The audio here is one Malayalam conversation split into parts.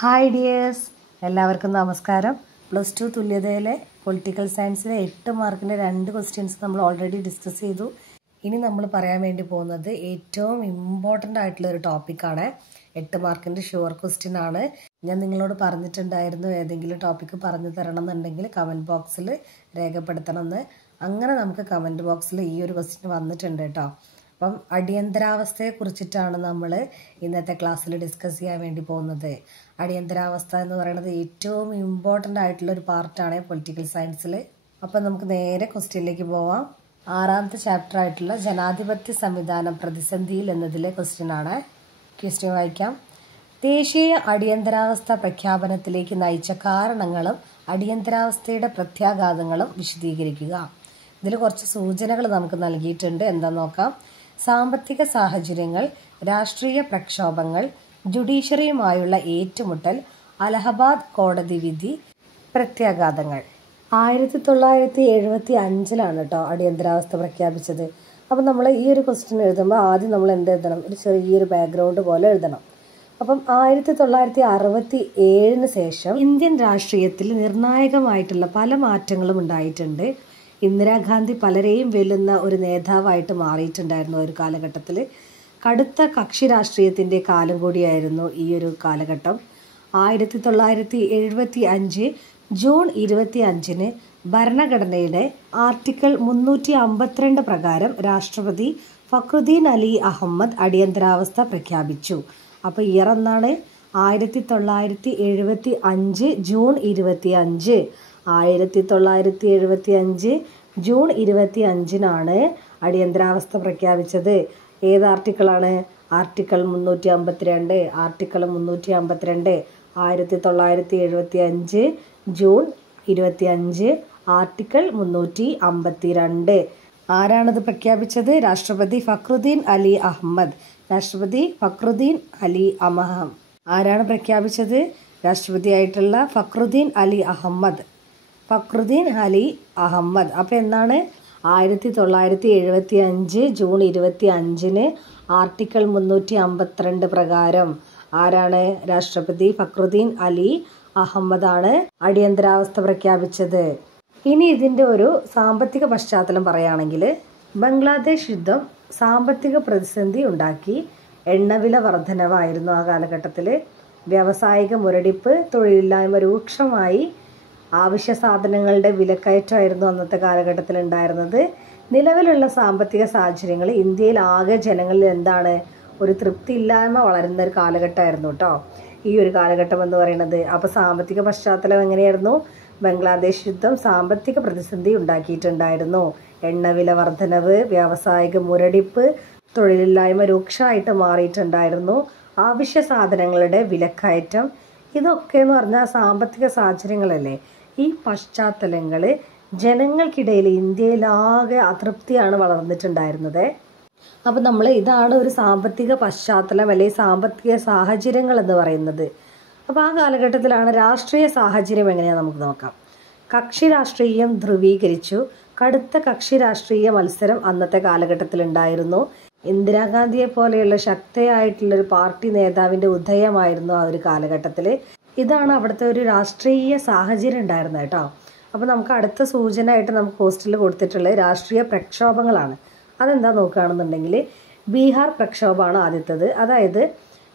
ഹായ് ഡിയേഴ്സ്, എല്ലാവർക്കും നമസ്കാരം. +2 തുല്യതയിലെ പൊളിറ്റിക്കൽ സയൻസിലെ 8 മാർക്കിൻ്റെ 2 ക്വസ്റ്റ്യൻസ് നമ്മൾ ഓൾറെഡി ഡിസ്കസ് ചെയ്തു. ഇനി നമ്മൾ പറയാൻ വേണ്ടി പോകുന്നത് ഏറ്റവും ഇമ്പോർട്ടൻ്റ് ആയിട്ടുള്ള ഒരു ടോപ്പിക്കാണ്. 8 മാർക്കിൻ്റെ ഷുവർ ക്വസ്റ്റ്യൻ ആണ്. ഞാൻ നിങ്ങളോട് പറഞ്ഞിട്ടുണ്ടായിരുന്നു ഏതെങ്കിലും ടോപ്പിക്ക് പറഞ്ഞു തരണം എന്നുണ്ടെങ്കിൽ കമൻറ്റ് ബോക്സിൽ രേഖപ്പെടുത്തണമെന്ന്. അങ്ങനെ നമുക്ക് കമൻറ്റ് ബോക്സിൽ ഈ ഒരു ക്വസ്റ്റ്യൻ വന്നിട്ടുണ്ട് കേട്ടോ. അപ്പം അടിയന്തരാവസ്ഥയെ കുറിച്ചിട്ടാണ് നമ്മൾ ഇന്നത്തെ ക്ലാസ്സിൽ ഡിസ്കസ് ചെയ്യാൻ വേണ്ടി പോകുന്നത്. അടിയന്തരാവസ്ഥ എന്ന് പറയുന്നത് ഏറ്റവും ഇമ്പോർട്ടൻ്റ് ആയിട്ടുള്ളൊരു പാർട്ടാണ് പൊളിറ്റിക്കൽ സയൻസിൽ. അപ്പം നമുക്ക് നേരെ ക്വസ്റ്റ്യനിലേക്ക് പോവാം. 6ാമത്തെ ചാപ്റ്റർ ആയിട്ടുള്ള ജനാധിപത്യ സംവിധാനം പ്രതിസന്ധിയിൽ എന്നതിലെ ക്വസ്റ്റ്യൻ ആണ്. ക്വസ്റ്റ്യൻ വായിക്കാം. ദേശീയ അടിയന്തരാവസ്ഥ പ്രഖ്യാപനത്തിലേക്ക് നയിച്ച കാരണങ്ങളും അടിയന്തരാവസ്ഥയുടെ പ്രത്യാഘാതങ്ങളും വിശദീകരിക്കുക. ഇതിൽ കുറച്ച് സൂചനകൾ നമുക്ക് നൽകിയിട്ടുണ്ട്. എന്താ നോക്കാം. സാമ്പത്തിക സാഹചര്യങ്ങൾ, രാഷ്ട്രീയ പ്രക്ഷോഭങ്ങൾ, ജുഡീഷ്യറിയുമായുള്ള ഏറ്റുമുട്ടൽ, അലഹബാദ് കോടതി വിധി, പ്രത്യാഘാതങ്ങൾ. 1975 കേട്ടോ അടിയന്തരാവസ്ഥ പ്രഖ്യാപിച്ചത്. അപ്പം നമ്മൾ ഈ ഒരു ക്വസ്റ്റ്യൻ എഴുതുമ്പോൾ ആദ്യം നമ്മൾ എന്ത് എഴുതണം? ഒരു ചെറിയൊരു ബാക്ക്ഗ്രൗണ്ട് പോലെ എഴുതണം. അപ്പം 1967 ശേഷം ഇന്ത്യൻ രാഷ്ട്രീയത്തിൽ നിർണായകമായിട്ടുള്ള പല മാറ്റങ്ങളും ഉണ്ടായിട്ടുണ്ട്. ഇന്ദിരാഗാന്ധി പലരെയും വെല്ലുന്ന ഒരു നേതാവായിട്ട് മാറിയിട്ടുണ്ടായിരുന്നു ഒരു കാലഘട്ടത്തിൽ. കടുത്ത കക്ഷി രാഷ്ട്രീയത്തിൻ്റെ കാലം കൂടിയായിരുന്നു ഈ ഒരു കാലഘട്ടം. 1975 ജൂൺ 25 ഭരണഘടനയുടെ ആർട്ടിക്കിൾ 352 പ്രകാരം രാഷ്ട്രപതി ഫക്രുദ്ദീൻ അലി അഹമ്മദ് അടിയന്തരാവസ്ഥ പ്രഖ്യാപിച്ചു. അപ്പോൾ ഇയർ എന്നാണ്? 1975 ജൂൺ 25. 1975 ജൂൺ 25 അടിയന്തരാവസ്ഥ പ്രഖ്യാപിച്ചത്. ഏത് ആർട്ടിക്കിളാണ്? ആർട്ടിക്കിൾ 352. Article 352 1975 June 25 article 352. ആരാണത് പ്രഖ്യാപിച്ചത്? രാഷ്ട്രപതി ഫക്രുദ്ദീൻ അലി അഹമ്മദ്. രാഷ്ട്രപതി ഫക്രുദ്ദീൻ അലി അമഹം ആരാണ് പ്രഖ്യാപിച്ചത്? രാഷ്ട്രപതിയായിട്ടുള്ള ഫക്രുദ്ദീൻ അലി അഹമ്മദ്. ഫക്രുദ്ദീൻ അലി അഹമ്മദ്. അപ്പോൾ എന്നാണ്? 1975 ജൂൺ 25 ആർട്ടിക്കിൾ 352 പ്രകാരം ആരാണ്? രാഷ്ട്രപതി ഫക്രുദ്ദീൻ അലി അഹമ്മദാണ് അടിയന്തരാവസ്ഥ പ്രഖ്യാപിച്ചത്. ഇനി ഇതിൻ്റെ ഒരു സാമ്പത്തിക പശ്ചാത്തലം പറയുകയാണെങ്കിൽ, ബംഗ്ലാദേശ് യുദ്ധം സാമ്പത്തിക പ്രതിസന്ധി ഉണ്ടാക്കി. എണ്ണവില വർധനവായിരുന്നു ആ കാലഘട്ടത്തിൽ. വ്യാവസായിക മുരടിപ്പ്, തൊഴിലില്ലായ്മ രൂക്ഷമായി. ആവശ്യ സാധനങ്ങളുടെ വിലക്കയറ്റമായിരുന്നു അന്നത്തെ കാലഘട്ടത്തിൽ ഉണ്ടായിരുന്നത്. നിലവിലുള്ള സാമ്പത്തിക സാഹചര്യങ്ങൾ ഇന്ത്യയിൽ ആകെ ജനങ്ങളിൽ എന്താണ്? ഒരു തൃപ്തിയില്ലായ്മ വളരുന്ന ഒരു കാലഘട്ടമായിരുന്നു കേട്ടോ ഈ ഒരു കാലഘട്ടം എന്ന് പറയുന്നത്. അപ്പോൾ സാമ്പത്തിക പശ്ചാത്തലം എങ്ങനെയായിരുന്നു? ബംഗ്ലാദേശ് യുദ്ധം സാമ്പത്തിക പ്രതിസന്ധി ഉണ്ടാക്കിയിട്ടുണ്ടായിരുന്നു. എണ്ണവില വർധനവ്, വ്യാവസായിക മുരടിപ്പ്, തൊഴിലില്ലായ്മ രൂക്ഷമായിട്ട് മാറിയിട്ടുണ്ടായിരുന്നു. ആവശ്യ സാധനങ്ങളുടെ വിലക്കയറ്റം, ഇതൊക്കെ എന്ന് പറഞ്ഞാൽ സാമ്പത്തിക സാഹചര്യങ്ങളല്ലേ. ഈ പശ്ചാത്തലങ്ങൾ ജനങ്ങൾക്കിടയിൽ ഇന്ത്യയിലാകെ അതൃപ്തിയാണ് വളർന്നിട്ടുണ്ടായിരുന്നത്. അപ്പോൾ നമ്മൾ ഇതാണ് ഒരു സാമ്പത്തിക പശ്ചാത്തലം അല്ലെങ്കിൽ സാമ്പത്തിക സാഹചര്യങ്ങൾ എന്ന് പറയുന്നത്. അപ്പോൾ ആ കാലഘട്ടത്തിലാണ് രാഷ്ട്രീയ സാഹചര്യം എങ്ങനെയാണെന്ന് നമുക്ക് നോക്കാം. കക്ഷി രാഷ്ട്രീയം ധ്രുവീകരിച്ചു. കടുത്ത കക്ഷി രാഷ്ട്രീയ മത്സരം അന്നത്തെ കാലഘട്ടത്തിലുണ്ടായിരുന്നു. ഇന്ദിരാഗാന്ധിയെ പോലെയുള്ള ശക്തയായിട്ടുള്ളൊരു പാർട്ടി നേതാവിൻ്റെ ഉദയമായിരുന്നു ആ ഒരു കാലഘട്ടത്തിൽ. ഇതാണ് അവിടുത്തെ ഒരു രാഷ്ട്രീയ സാഹചര്യം ഉണ്ടായിരുന്നത് കേട്ടോ. അപ്പോൾ നമുക്ക് അടുത്ത സൂചനയായിട്ട് നമുക്ക് പോസ്റ്റിൽ കൊടുത്തിട്ടുള്ളത് രാഷ്ട്രീയ പ്രക്ഷോഭങ്ങളാണ്. അതെന്താ നോക്കുകയാണെന്നുണ്ടെങ്കിൽ, ബീഹാർ പ്രക്ഷോഭമാണ് ആദ്യത്തേത്. അതായത്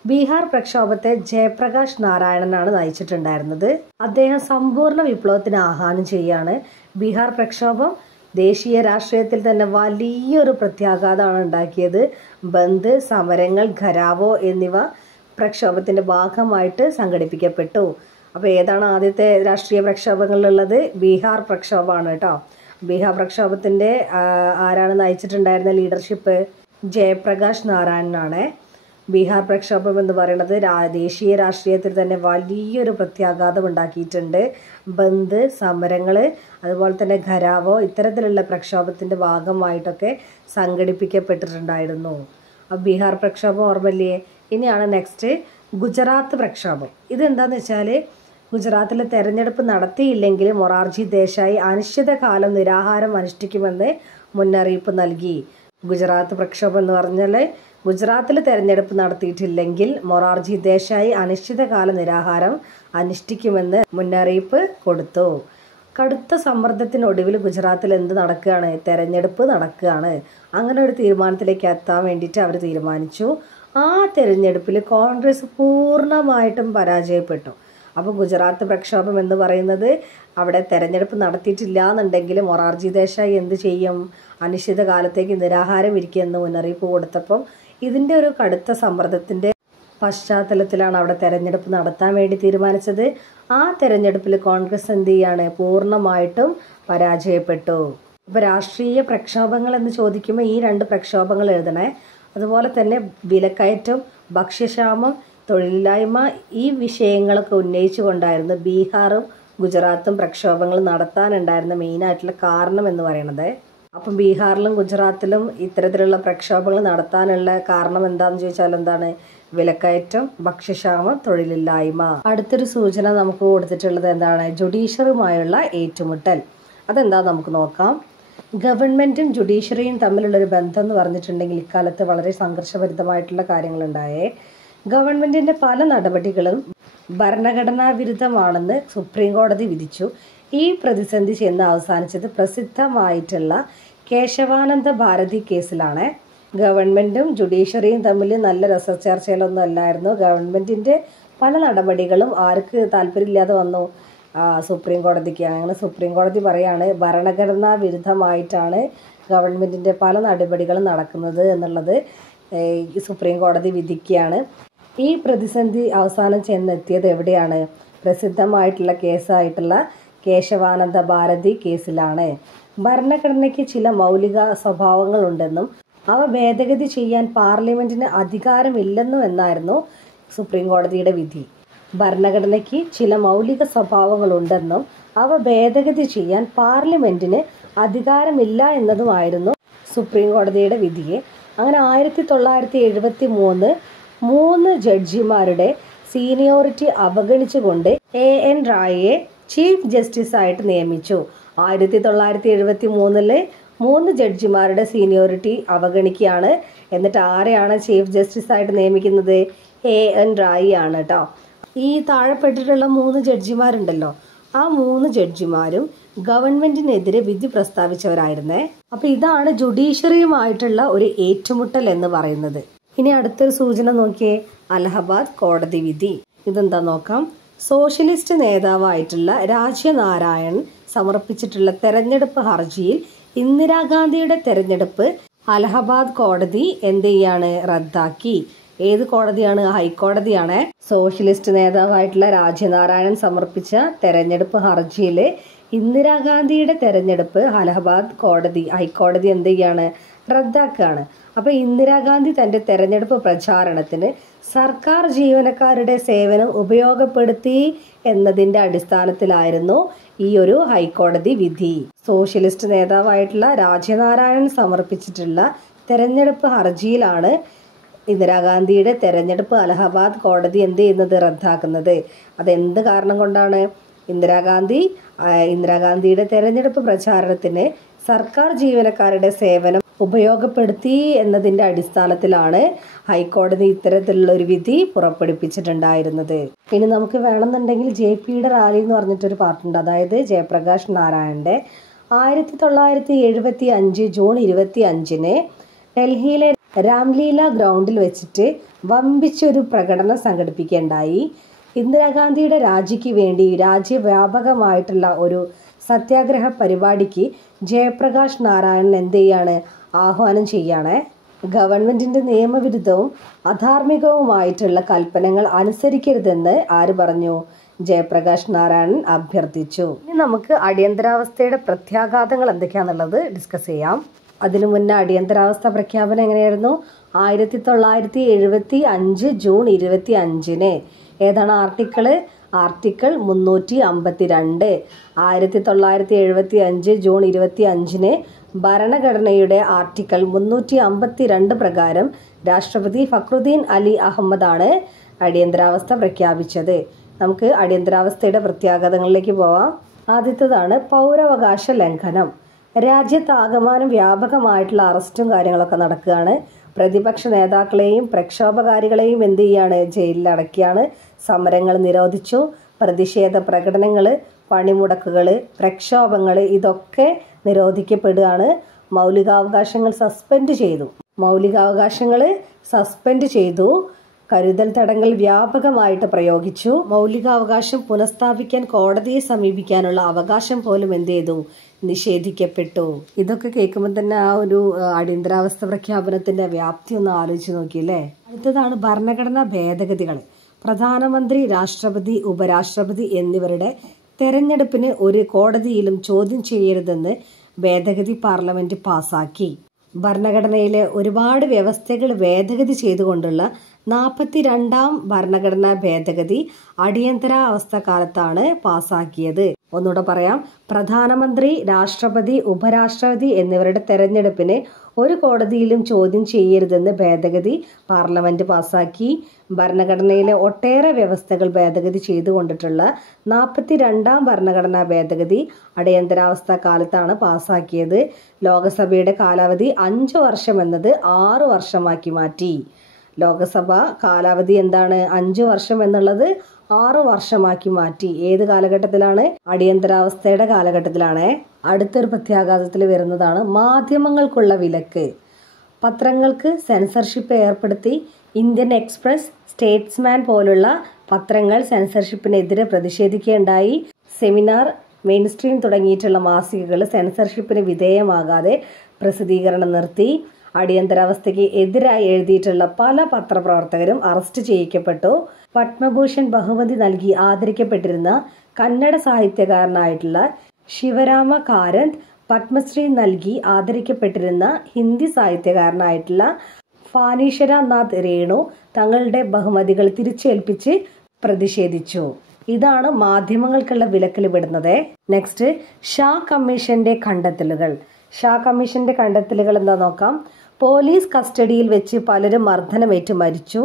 ബീഹാർ പ്രക്ഷോഭത്തെ ജയപ്രകാശ് നാരായണനാണ് നയിച്ചിട്ടുണ്ടായിരുന്നത്. അദ്ദേഹം സമ്പൂർണ്ണ വിപ്ലവത്തിന് ആഹ്വാനം ചെയ്യുകയാണ്. ബീഹാർ പ്രക്ഷോഭം ദേശീയ രാഷ്ട്രീയത്തിൽ തന്നെ വലിയൊരു പ്രത്യാഘാതമാണ് ഉണ്ടാക്കിയത്. ബന്ദ്, സമരങ്ങൾ, ഘരാവോ എന്നിവ പ്രക്ഷോഭത്തിൻ്റെ ഭാഗമായിട്ട് സംഘടിപ്പിക്കപ്പെട്ടു. അപ്പോൾ ഏതാണ് ആദ്യത്തെ രാഷ്ട്രീയ പ്രക്ഷോഭങ്ങളിലുള്ളത്? ബീഹാർ പ്രക്ഷോഭമാണ് കേട്ടോ. ബീഹാർ പ്രക്ഷോഭത്തിൻ്റെ ആരാണ് നയിച്ചിട്ടുണ്ടായിരുന്ന ലീഡർഷിപ്പ്? ജയപ്രകാശ് നാരായണനാണ്. ബീഹാർ പ്രക്ഷോഭം എന്ന് പറയുന്നത് ദേശീയ രാഷ്ട്രീയത്തിൽ തന്നെ വലിയൊരു പ്രത്യാഘാതം ഉണ്ടാക്കിയിട്ടുണ്ട്. ബന്ദ്, സമരങ്ങൾ, അതുപോലെ തന്നെ ഘരാവോ ഇത്തരത്തിലുള്ള പ്രക്ഷോഭത്തിൻ്റെ ഭാഗമായിട്ടൊക്കെ സംഘടിപ്പിക്കപ്പെട്ടിട്ടുണ്ടായിരുന്നു. ബീഹാർ പ്രക്ഷോഭം ഓർമ്മയില്ലേ? ഇനിയാണ് നെക്സ്റ്റ് ഗുജറാത്ത് പ്രക്ഷോഭം. ഇതെന്താണെന്ന് വെച്ചാൽ, ഗുജറാത്തിൽ തെരഞ്ഞെടുപ്പ് നടത്തിയില്ലെങ്കിൽ മൊറാർജി ദേശായി അനിശ്ചിതകാലം നിരാഹാരം അനുഷ്ഠിക്കുമെന്ന് മുന്നറിയിപ്പ് നൽകി. ഗുജറാത്ത് പ്രക്ഷോഭം എന്ന് പറഞ്ഞാൽ ഗുജറാത്തിൽ തെരഞ്ഞെടുപ്പ് നടത്തിയിട്ടില്ലെങ്കിൽ മൊറാർജി ദേശായി അനിശ്ചിതകാല നിരാഹാരം അനുഷ്ഠിക്കുമെന്ന് മുന്നറിയിപ്പ് കൊടുത്തു. കടുത്ത സമ്മർദ്ദത്തിനൊടുവിൽ ഗുജറാത്തിൽ എന്ത് നടക്കുകയാണ്? തെരഞ്ഞെടുപ്പ് നടക്കുകയാണ്. അങ്ങനെ ഒരു തീരുമാനത്തിലേക്ക് എത്താൻ വേണ്ടിയിട്ട് അവർ തീരുമാനിച്ചു. ആ തെരഞ്ഞെടുപ്പിൽ കോൺഗ്രസ് പൂർണ്ണമായിട്ടും പരാജയപ്പെട്ടു. അപ്പോൾ ഗുജറാത്ത് പ്രക്ഷോഭം എന്ന് പറയുന്നത് അവിടെ തെരഞ്ഞെടുപ്പ് നടത്തിയിട്ടില്ല എന്നുണ്ടെങ്കിൽ മൊറാർജി ദേശായി എന്ത് ചെയ്യും? അനിശ്ചിതകാലത്തേക്ക് നിരാഹാരം ഇരിക്കുമെന്ന് മുന്നറിയിപ്പ് കൊടുത്തപ്പം ഇതിൻ്റെ ഒരു കടുത്ത സമ്മർദ്ദത്തിൻ്റെ പശ്ചാത്തലത്തിലാണ് അവിടെ തെരഞ്ഞെടുപ്പ് നടത്താൻ വേണ്ടി തീരുമാനിച്ചത്. ആ തെരഞ്ഞെടുപ്പിൽ കോൺഗ്രസ് എന്ത് ചെയ്യാണ്? പൂർണ്ണമായിട്ടും പരാജയപ്പെട്ടു. അപ്പോൾ രാഷ്ട്രീയ പ്രക്ഷോഭങ്ങൾ എന്ന് ചോദിക്കുമ്പോൾ ഈ 2 പ്രക്ഷോഭങ്ങൾ എഴുതണേ. അതുപോലെ തന്നെ വിലക്കയറ്റം, ഭക്ഷ്യക്ഷാമം, തൊഴിലില്ലായ്മ ഈ വിഷയങ്ങളൊക്കെ ഉന്നയിച്ചുകൊണ്ടായിരുന്നു ബീഹാറും ഗുജറാത്തും പ്രക്ഷോഭങ്ങൾ നടത്താനുണ്ടായിരുന്ന മെയിനായിട്ടുള്ള കാരണം എന്ന് പറയുന്നത്. അപ്പം ബീഹാറിലും ഗുജറാത്തിലും ഇത്തരത്തിലുള്ള പ്രക്ഷോഭങ്ങൾ നടത്താനുള്ള കാരണം എന്താണെന്ന് ചോദിച്ചാൽ എന്താണ്? വിലക്കയറ്റം, ഭക്ഷ്യക്ഷാമം, തൊഴിലില്ലായ്മ. അടുത്തൊരു സൂചന നമുക്ക് കൊടുത്തിട്ടുള്ളത് എന്താണ്? ജുഡീഷ്യറിയുമായുള്ള ഏറ്റുമുട്ടൽ. അതെന്താ നമുക്ക് നോക്കാം. ഗവൺമെൻറ്റും ജുഡീഷ്യറിയും തമ്മിലുള്ളൊരു ബന്ധം എന്ന് പറഞ്ഞിട്ടുണ്ടെങ്കിൽ ഇക്കാലത്ത് വളരെ സംഘർഷഭരിതമായിട്ടുള്ള കാര്യങ്ങളുണ്ടായേ. ഗവൺമെൻറ്റിൻ്റെ പല നടപടികളും ഭരണഘടനാ വിരുദ്ധമാണെന്ന് സുപ്രീം കോടതി വിധിച്ചു. ഈ പ്രതിസന്ധി ചെന്ന് അവസാനിച്ചത് പ്രസിദ്ധമായിട്ടുള്ള കേശവാനന്ദ ഭാരതി കേസിലാണ്. ഗവൺമെൻറ്റും ജുഡീഷ്യറിയും തമ്മിൽ നല്ല രസചർച്ചയിലൊന്നും അല്ലായിരുന്നു. ഗവൺമെൻറ്റിൻ്റെ പല നടപടികളും ആർക്ക് താല്പര്യമില്ലാതെ വന്നു? സുപ്രീം കോടതിക്ക്. അങ്ങനെ സുപ്രീം കോടതി പറയാണ് ഭരണഘടനാ വിരുദ്ധമായിട്ടാണ് ഗവൺമെൻറ്റിൻ്റെ പല നടപടികളും നടക്കുന്നത് എന്നുള്ളത് സുപ്രീം കോടതി വിധിക്കുകയാണ്. ഈ പ്രതിസന്ധി അവസാനം ചെന്നെത്തിയത് എവിടെയാണ്? പ്രസിദ്ധമായിട്ടുള്ള കേസായിട്ടുള്ള കേശവാനന്ദ ഭാരതി കേസിലാണ്. ഭരണഘടനയ്ക്ക് ചില മൗലിക സ്വഭാവങ്ങളുണ്ടെന്നും അവ ഭേദഗതി ചെയ്യാൻ പാർലമെൻറ്റിന് അധികാരമില്ലെന്നും എന്നായിരുന്നു സുപ്രീം കോടതിയുടെ വിധി. ഭരണഘടനയ്ക്ക് ചില മൗലിക സ്വഭാവങ്ങളുണ്ടെന്നും അവ ഭേദഗതി ചെയ്യാൻ പാർലമെൻറ്റിന് അധികാരമില്ല എന്നതുമായിരുന്നു സുപ്രീം കോടതിയുടെ വിധിയെ. അങ്ങനെ 1973 3 ജഡ്ജിമാരുടെ സീനിയോറിറ്റി അവഗണിച്ചുകൊണ്ട് AN റായിയെ ചീഫ് ജസ്റ്റിസായിട്ട് നിയമിച്ചു. 1973 3 ജഡ്ജിമാരുടെ സീനിയോറിറ്റി അവഗണിക്കുകയാണ്. എന്നിട്ട് ആരെയാണ് ചീഫ് ജസ്റ്റിസായിട്ട് നിയമിക്കുന്നത്? AN റായി ആണ് കേട്ടോ. ഈ താഴെപ്പെട്ടിട്ടുള്ള 3 ജഡ്ജിമാരുണ്ടല്ലോ, ആ 3 ജഡ്ജിമാരും ഗവൺമെന്റിനെതിരെ വിധി പ്രസ്താവിച്ചവരായിരുന്നേ. അപ്പോൾ ഇതാണ് ജുഡീഷ്യറിയുമായിട്ടുള്ള ഒരു ഏറ്റുമുട്ടൽ എന്ന് പറയുന്നത്. ഇനി അടുത്തൊരു സൂചന നോക്കിയേ, അലഹബാദ് കോടതി വിധി. ഇതെന്താ നോക്കാം. സോഷ്യലിസ്റ്റ് നേതാവായിട്ടുള്ള രാജ്യനാരായൺ സമർപ്പിച്ചിട്ടുള്ള തെരഞ്ഞെടുപ്പ് ഹർജിയിൽ ഇന്ദിരാഗാന്ധിയുടെ തെരഞ്ഞെടുപ്പ് അലഹബാദ് കോടതി എന്ത് ചെയ്യാണ്? റദ്ദാക്കി. ഏത് കോടതിയാണ്? ഹൈക്കോടതിയാണ്. സോഷ്യലിസ്റ്റ് നേതാവായിട്ടുള്ള രാജ്യനാരായണൻ സമർപ്പിച്ച തെരഞ്ഞെടുപ്പ് ഹർജിയിൽ ഇന്ദിരാഗാന്ധിയുടെ തെരഞ്ഞെടുപ്പ് അലഹബാദ് കോടതി, ഹൈക്കോടതി എന്ത് ചെയ്യാണ്? റദ്ദാക്കുകയാണ്. അപ്പോൾ ഇന്ദിരാഗാന്ധി തൻ്റെ തെരഞ്ഞെടുപ്പ് പ്രചാരണത്തിന് സർക്കാർ ജീവനക്കാരുടെ സേവനം ഉപയോഗപ്പെടുത്തി എന്നതിൻ്റെ അടിസ്ഥാനത്തിലായിരുന്നു ഈ ഒരു ഹൈക്കോടതി വിധി. സോഷ്യലിസ്റ്റ് നേതാവായിട്ടുള്ള രാജ്യനാരായണൻ സമർപ്പിച്ചിട്ടുള്ള തെരഞ്ഞെടുപ്പ് ഹർജിയിലാണ് ഇന്ദിരാഗാന്ധിയുടെ തെരഞ്ഞെടുപ്പ് അലഹബാദ് കോടതി എന്ത് ചെയ്യുന്നത്? റദ്ദാക്കുന്നത്. അതെന്ത് കാരണം കൊണ്ടാണ്? ഇന്ദിരാഗാന്ധിയുടെ തെരഞ്ഞെടുപ്പ് പ്രചാരണത്തിന് സർക്കാർ ജീവനക്കാരുടെ സേവനം ഉപയോഗപ്പെടുത്തി എന്നതിൻ്റെ അടിസ്ഥാനത്തിലാണ് ഹൈക്കോടതി ഇത്തരത്തിലുള്ള ഒരു വിധി പുറപ്പെടുവിച്ചിട്ടുണ്ടായിരുന്നത്. ഇനി നമുക്ക് വേണമെന്നുണ്ടെങ്കിൽ JPയുടെ റാലി എന്ന് പറഞ്ഞിട്ടൊരു പാർട്ടുണ്ട്, അതായത് ജയപ്രകാശ് നാരായണന്റെ. 1975 ജൂൺ 25 ഡൽഹിയിലെ രാംലീല ഗ്രൗണ്ടിൽ വെച്ചിട്ട് വമ്പിച്ചൊരു പ്രകടനം സംഘടിപ്പിക്കുകയുണ്ടായി. ഇന്ദിരാഗാന്ധിയുടെ രാജിക്ക് വേണ്ടി രാജ്യവ്യാപകമായിട്ടുള്ള ഒരു സത്യാഗ്രഹ പരിപാടിക്ക് ജയപ്രകാശ് നാരായണൻ എന്ത് ചെയ്യാണ്? ആഹ്വാനം ചെയ്യാണ്. ഗവൺമെന്റിന്റെ നിയമവിരുദ്ധവും അധാർമികവുമായിട്ടുള്ള കൽപ്പനകൾ അനുസരിക്കരുതെന്ന് ആര് പറഞ്ഞു? ജയപ്രകാശ് നാരായണൻ അഭ്യർത്ഥിച്ചു. ഇനി നമുക്ക് അടിയന്തരാവസ്ഥയുടെ പ്രത്യാഘാതങ്ങൾ എന്തൊക്കെയാണെന്നുള്ളത് ഡിസ്കസ് ചെയ്യാം. അതിനു മുന്നേ അടിയന്തരാവസ്ഥ പ്രഖ്യാപനം എങ്ങനെയായിരുന്നു? 1975 ജൂൺ 25 ഏതാണ് ആർട്ടിക്കിള്? ആർട്ടിക്കിൾ 352. 1975 ജൂൺ 25 ഭരണഘടനയുടെ ആർട്ടിക്കിൾ 352 പ്രകാരം രാഷ്ട്രപതി ഫക്രുദ്ദീൻ അലി അഹമ്മദാണ് അടിയന്തരാവസ്ഥ പ്രഖ്യാപിച്ചത്. നമുക്ക് അടിയന്തരാവസ്ഥയുടെ പ്രത്യാഘാതങ്ങളിലേക്ക് പോവാം. ആദ്യത്തേതാണ് പൗരാവകാശ ലംഘനം. രാജ്യത്താകമാനം വ്യാപകമായിട്ടുള്ള അറസ്റ്റും കാര്യങ്ങളൊക്കെ നടക്കുകയാണ്. പ്രതിപക്ഷ നേതാക്കളെയും പ്രക്ഷോഭകാരികളെയും എന്ത് ചെയ്യാണ്, ജയിലിൽ അടക്കിയാണ്. സമരങ്ങൾ നിരോധിച്ചു. പ്രതിഷേധ പ്രകടനങ്ങൾ, പണിമുടക്കുകൾ, പ്രക്ഷോഭങ്ങൾ ഇതൊക്കെ നിരോധിക്കപ്പെടുകയാണ്. മൗലികാവകാശങ്ങൾ സസ്പെൻഡ് ചെയ്തു. കരുതൽ തടങ്കൽ വ്യാപകമായിട്ട് പ്രയോഗിച്ചു. മൗലികാവകാശം പുനഃസ്ഥാപിക്കാൻ കോടതിയെ സമീപിക്കാനുള്ള അവകാശം പോലും എന്ത് ചെയ്തു, നിഷേധിക്കപ്പെട്ടു. ഇതൊക്കെ കേൾക്കുമ്പോൾ തന്നെ ആ ഒരു അടിയന്തരാവസ്ഥ പ്രഖ്യാപനത്തിന്റെ വ്യാപ്തി ഒന്ന് ആലോചിച്ച് നോക്കിയല്ലേ. അടുത്തതാണ് ഭരണഘടനാ ഭേദഗതികൾ. പ്രധാനമന്ത്രി, രാഷ്ട്രപതി, ഉപരാഷ്ട്രപതി എന്നിവരുടെ തെരഞ്ഞെടുപ്പിന് ഒരു കോടതിയിലും ചോദ്യം ചെയ്യരുതെന്ന് ഭേദഗതി പാർലമെന്റ് പാസാക്കി. ഭരണഘടനയിലെ ഒരുപാട് വ്യവസ്ഥകൾ ഭേദഗതി ചെയ്തുകൊണ്ടുള്ള 42ാം ഭരണഘടനാ ഭേദഗതി അടിയന്തരാവസ്ഥ കാലത്താണ് പാസാക്കിയത്. ഒന്നുകൂടെ പറയാം. പ്രധാനമന്ത്രി, രാഷ്ട്രപതി, ഉപരാഷ്ട്രപതി എന്നിവരുടെ തെരഞ്ഞെടുപ്പിന് ഒരു കോടതിയിലും ചോദ്യം ചെയ്യരുതെന്ന് ഭേദഗതി പാർലമെന്റ് പാസാക്കി. ഭരണഘടനയിലെ ഒട്ടേറെ വ്യവസ്ഥകൾ ഭേദഗതി ചെയ്തുകൊണ്ടിട്ടുള്ള 42ാം ഭരണഘടനാ ഭേദഗതി അടിയന്തരാവസ്ഥ കാലത്താണ് പാസാക്കിയത്. ലോകസഭയുടെ കാലാവധി 5 വർഷം എന്നത് 6 വർഷമാക്കി മാറ്റി. ലോകസഭ കാലാവധി എന്താണ്, 5 വർഷം എന്നുള്ളത് 6 വർഷമാക്കി മാറ്റി. ഏത് കാലഘട്ടത്തിലാണ്? അടിയന്തരാവസ്ഥയുടെ കാലഘട്ടത്തിലാണ്. അടുത്തൊരു പ്രത്യാഘാതത്തിൽ വരുന്നതാണ് മാധ്യമങ്ങൾക്കുള്ള വിലക്ക്. പത്രങ്ങൾക്ക് സെൻസർഷിപ്പ് ഏർപ്പെടുത്തി. ഇന്ത്യൻ എക്സ്പ്രസ്, സ്റ്റേറ്റ്സ്മാൻ പോലുള്ള പത്രങ്ങൾ സെൻസർഷിപ്പിനെതിരെ പ്രതിഷേധിക്കുകയുണ്ടായി. സെമിനാർ, മെയിൻസ്ട്രീം തുടങ്ങിയിട്ടുള്ള മാസികകൾ സെൻസർഷിപ്പിന് വിധേയമാകാതെ പ്രസിദ്ധീകരണം നിർത്തി. അടിയന്തരാവസ്ഥയ്ക്ക് എതിരായി എഴുതിയിട്ടുള്ള പല പത്രപ്രവർത്തകരും അറസ്റ്റ് ചെയ്യിക്കപ്പെട്ടു. പത്മഭൂഷൺ ബഹുമതി നൽകി ആദരിക്കപ്പെട്ടിരുന്ന കന്നഡ സാഹിത്യകാരനായിട്ടുള്ള ശിവരാമ കാരന്ത്, പത്മശ്രീ നൽകി ആദരിക്കപ്പെട്ടിരുന്ന ഹിന്ദി സാഹിത്യകാരനായിട്ടുള്ള ഫാനീശ്വര നാഥ് രേണു തങ്ങളുടെ ബഹുമതികൾ തിരിച്ചേൽപ്പിച്ച് പ്രതിഷേധിച്ചു. ഇതാണ് മാധ്യമങ്ങൾക്കുള്ള വിലക്കിൽ പെടുന്നത്. നെക്സ്റ്റ്, ഷാ കമ്മീഷന്റെ കണ്ടെത്തലുകൾ. ഷാ കമ്മീഷന്റെ കണ്ടെത്തലുകൾ എന്താ നോക്കാം. പോലീസ് കസ്റ്റഡിയിൽ വെച്ച് പലരും മർദ്ദനമേറ്റ് മരിച്ചു.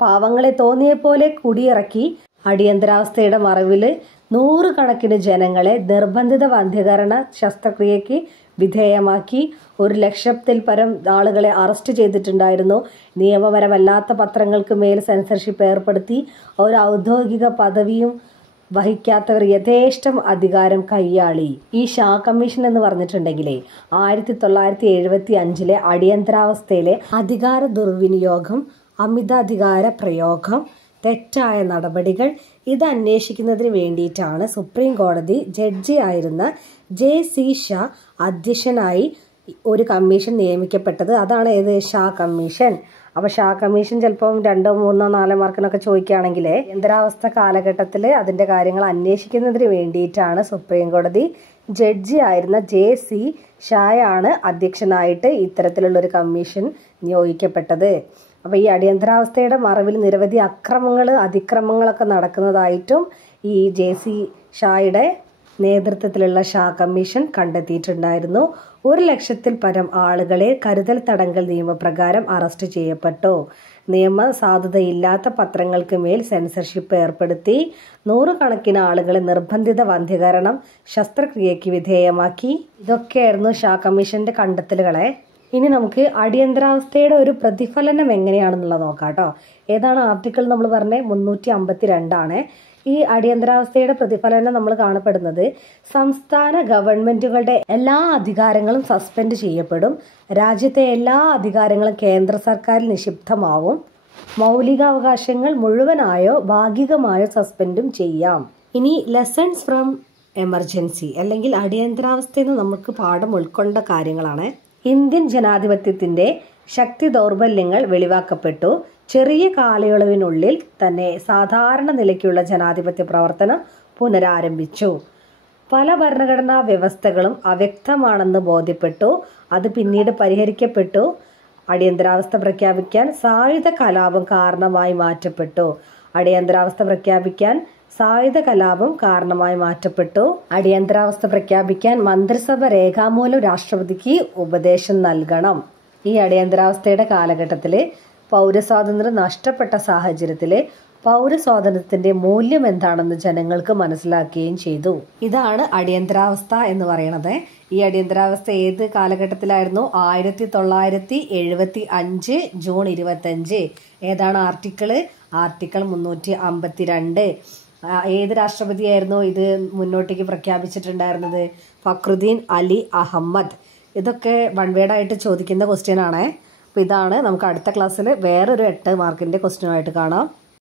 പാവങ്ങളെ തോന്നിയപോലെ കുടിയിറക്കി. അടിയന്തരാവസ്ഥയുടെ മറവിൽ 100 കണക്കിന് ജനങ്ങളെ നിർബന്ധിത വന്ധ്യകരണ ശസ്ത്രക്രിയയ്ക്ക് വിധേയമാക്കി. 1,00,000-ൽ പരം ആളുകളെ അറസ്റ്റ് ചെയ്തിട്ടുണ്ടായിരുന്നു. നിയമപരമല്ലാത്ത പത്രങ്ങൾക്ക് മേൽ സെൻസർഷിപ്പ് ഏർപ്പെടുത്തി. ഒരു ഔദ്യോഗിക പദവിയും വഹിക്കാത്തവർ യഥേഷ്ടം അധികാരം കൈയാളി. ഈ ഷാ കമ്മീഷൻ എന്ന് പറഞ്ഞിട്ടുണ്ടെങ്കിലേ 1975 അടിയന്തരാവസ്ഥയിലെ അധികാര ദുർവിനിയോഗം, അമിതാധികാര പ്രയോഗം, തെറ്റായ നടപടികൾ ഇത് അന്വേഷിക്കുന്നതിന് വേണ്ടിയിട്ടാണ് സുപ്രീം കോടതി ജഡ്ജി ആയിരുന്ന JC ഷാ അധ്യക്ഷനായി ഒരു കമ്മീഷൻ നിയമിക്കപ്പെട്ടത്. അതാണ് ഏത്, ഷാ കമ്മീഷൻ. അപ്പോൾ ഷാ കമ്മീഷൻ ചിലപ്പം 2, 3, 4 മാർക്കിനൊക്കെ ചോദിക്കുകയാണെങ്കിൽ അടിയന്തരാവസ്ഥ കാലഘട്ടത്തിൽ അതിൻ്റെ കാര്യങ്ങൾ അന്വേഷിക്കുന്നതിന് വേണ്ടിയിട്ടാണ് സുപ്രീം കോടതി ജഡ്ജി ആയിരുന്ന JC ഷായാണ് അധ്യക്ഷനായിട്ട് ഇത്തരത്തിലുള്ളൊരു കമ്മീഷൻ നിയോഗിക്കപ്പെട്ടത്. അപ്പോൾ ഈ അടിയന്തരാവസ്ഥയുടെ മറവിൽ നിരവധി അതിക്രമങ്ങളൊക്കെ നടക്കുന്നതായിട്ടും ഈ JC ഷായുടെ നേതൃത്വത്തിലുള്ള ഷാ കമ്മീഷൻ കണ്ടെത്തിയിട്ടുണ്ടായിരുന്നു. 1,00,000-ൽ പരം ആളുകളെ കരുതൽ തടങ്കൽ നിയമപ്രകാരം അറസ്റ്റ് ചെയ്യപ്പെട്ടു. നിയമ സാധുതയില്ലാത്ത പത്രങ്ങൾക്ക് മേൽ സെൻസർഷിപ്പ് ഏർപ്പെടുത്തി. 100 കണക്കിന് ആളുകളെ നിർബന്ധിത വന്ധ്യകരണം ശസ്ത്രക്രിയയ്ക്ക് വിധേയമാക്കി. ഇതൊക്കെയായിരുന്നു ഷാ കമ്മീഷന്റെ കണ്ടെത്തലുകളെ. ഇനി നമുക്ക് അടിയന്തരാവസ്ഥയുടെ ഒരു പ്രതിഫലനം എങ്ങനെയാണെന്നുള്ളത് നോക്കാം കേട്ടോ. ഏതാണ് ആർട്ടിക്കിൾ നമ്മൾ പറഞ്ഞത്? 352 ഈ അടിയന്തരാവസ്ഥയുടെ പ്രതിഫലനം നമ്മൾ കാണപ്പെടുന്നത് സംസ്ഥാന ഗവൺമെന്റുകളുടെ എല്ലാ അധികാരങ്ങളും സസ്പെൻഡ് ചെയ്യപ്പെടും. രാജ്യത്തെ എല്ലാ അധികാരങ്ങളും കേന്ദ്ര സർക്കാരിൽ നിക്ഷിപ്തമാവും. മൗലികാവകാശങ്ങൾ മുഴുവനായോ ഭാഗികമായോ സസ്പെൻഡും ചെയ്യാം. ഇനി ലെസൺസ് ഫ്രം എമർജൻസി അല്ലെങ്കിൽ അടിയന്തരാവസ്ഥയിൽ നിന്ന് നമുക്ക് പാഠം ഉൾക്കൊണ്ട കാര്യങ്ങളാണ്. ഇന്ത്യൻ ജനാധിപത്യത്തിന്റെ ശക്തി ദൗർബല്യങ്ങൾ വെളിവാക്കപ്പെട്ടു. ചെറിയ കാലയളവിനുള്ളിൽ തന്നെ സാധാരണ നിലയ്ക്കുള്ള ജനാധിപത്യ പ്രവർത്തനം പുനരാരംഭിച്ചു. പല ഭരണഘടനാ വ്യവസ്ഥകളും അവ്യക്തമാണെന്ന് ബോധ്യപ്പെട്ടു. അത് പിന്നീട് പരിഹരിക്കപ്പെട്ടു. അടിയന്തരാവസ്ഥ പ്രഖ്യാപിക്കാൻ സായുധ കലാപം കാരണമായി മാറ്റപ്പെട്ടു. അടിയന്തരാവസ്ഥ പ്രഖ്യാപിക്കാൻ മന്ത്രിസഭ രേഖാമൂലം രാഷ്ട്രപതിക്ക് ഉപദേശം നൽകണം. ഈ അടിയന്തരാവസ്ഥയുടെ കാലഘട്ടത്തിൽ പൗരസ്വാതന്ത്ര്യം നഷ്ടപ്പെട്ട സാഹചര്യത്തിൽ പൗരസ്വാതന്ത്ര്യത്തിന്റെ മൂല്യം എന്താണെന്ന് ജനങ്ങൾക്ക് മനസ്സിലാക്കുകയും ചെയ്തു. ഇതാണ് അടിയന്തരാവസ്ഥ എന്ന് പറയുന്നത്. ഈ അടിയന്തരാവസ്ഥ ഏത് കാലഘട്ടത്തിലായിരുന്നു? 1975 ജൂൺ 25. ഏതാണ് ആർട്ടിക്കിള്? ആർട്ടിക്കിൾ 352. ഏത് രാഷ്ട്രപതിയായിരുന്നു ഇത് മുന്നോട്ടേക്ക് പ്രഖ്യാപിച്ചിട്ടുണ്ടായിരുന്നത്? ഫക്രുദ്ദീൻ അലി അഹമ്മദ്. ഇതൊക്കെ വൺ വേർഡായിട്ട് ചോദിക്കുന്ന ക്വസ്റ്റ്യൻ ആണ്. അപ്പോൾ ഇതാണ്. നമുക്ക് അടുത്ത ക്ലാസ്സിൽ വേറൊരു 8 മാർക്കിൻ്റെ ക്വസ്റ്റ്യനുമായിട്ട് കാണാം.